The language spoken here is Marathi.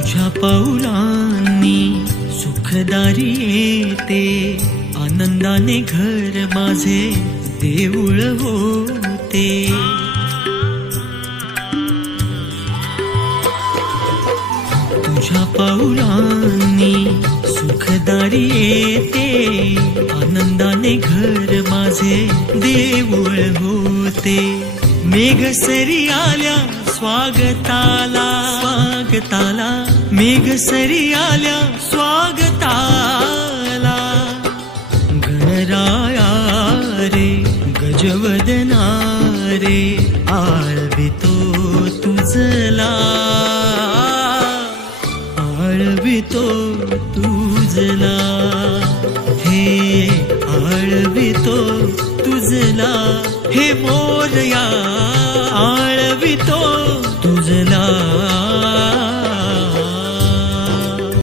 तुझ्या पाऊलांनी सुखदारी येते, आनंदाने घर माझे देऊळ होते. तुझ्या पाऊलांनी सुखदारी येते, आनंदाने घर माझे देऊळ होते. मेघ सरी आल्या स्वागताला, स्वागताला, मेघ सरी आल्या स्वागताला. गणराया रे गजवदना रे, आळवितो तुझला, आळवितो तुझला, हे आळवितो तुझला, हे मोरया आळवितो